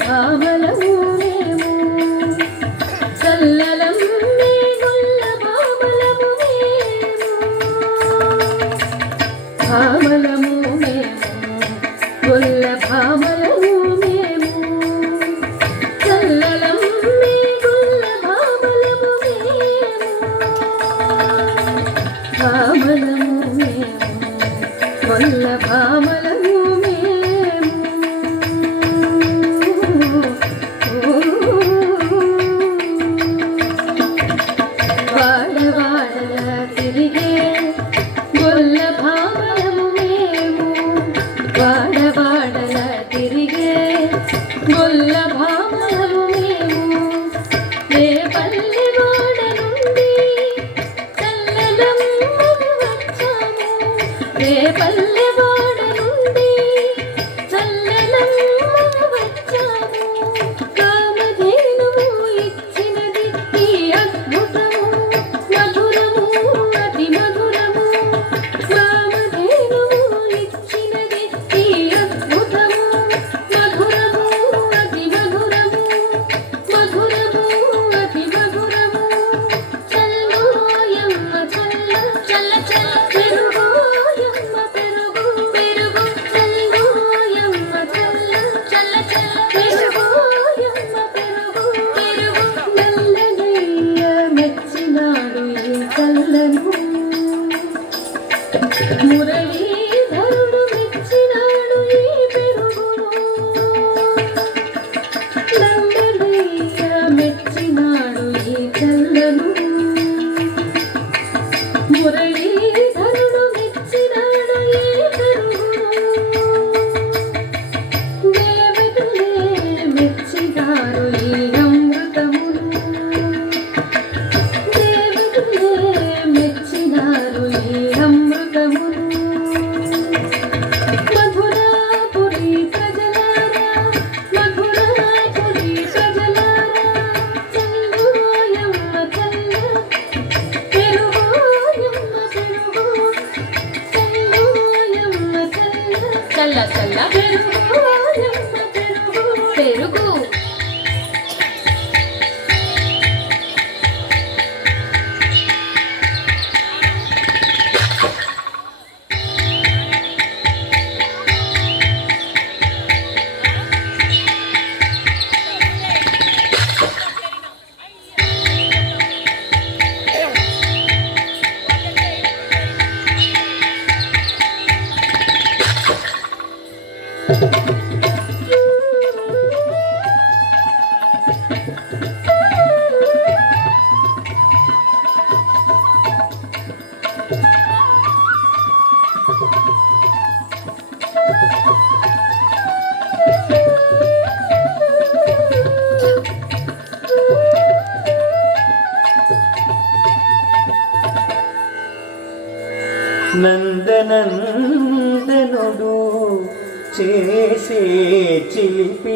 భామలము మేము చల్లలమ్మే గొల్ల భామలము మేము భామలము మేము గొల్ల భామలము మేము చల్లలమ్మే గొల్ల భామలము మేము భామలము మేము గొల్ల భామలము వాడవాడల తిరిగే గొల్ల భామలము మేము రేపల్లి వాడ నుండి చల్లలమ్మకు వచ్చాము రేపల్లి వాడ నుండి చల్లలమ్మకు వచ్చాము కామధేనువు ఇచ్చినది ఈ అద్భుతము మధురము అతి మధురము మురళీధరుడు మెచ్చినాడు ఈ పెరుగును నందనయ్య మెచ్చినాడు ఈ చల్లను మురళీధరుడు మెచ్చినాడు ఈ పెరుగును దేవతలే మెచ్చినారు ఈ అమృతమును దేవతలే మెచ్చినారు ఈ అమృతమును మధురాపురి ప్రజలారా మధురాపురి ప్రజలారా చల్లోయమ్మ చల్ల పెరుగోయమ్మ పెరుగు చల్లోయమ్మ చల్ల చల్ల చల్ల పెరుగోయమ్మ పెరుగు పెరుగు నందనందనుడు చేసే చిలిపి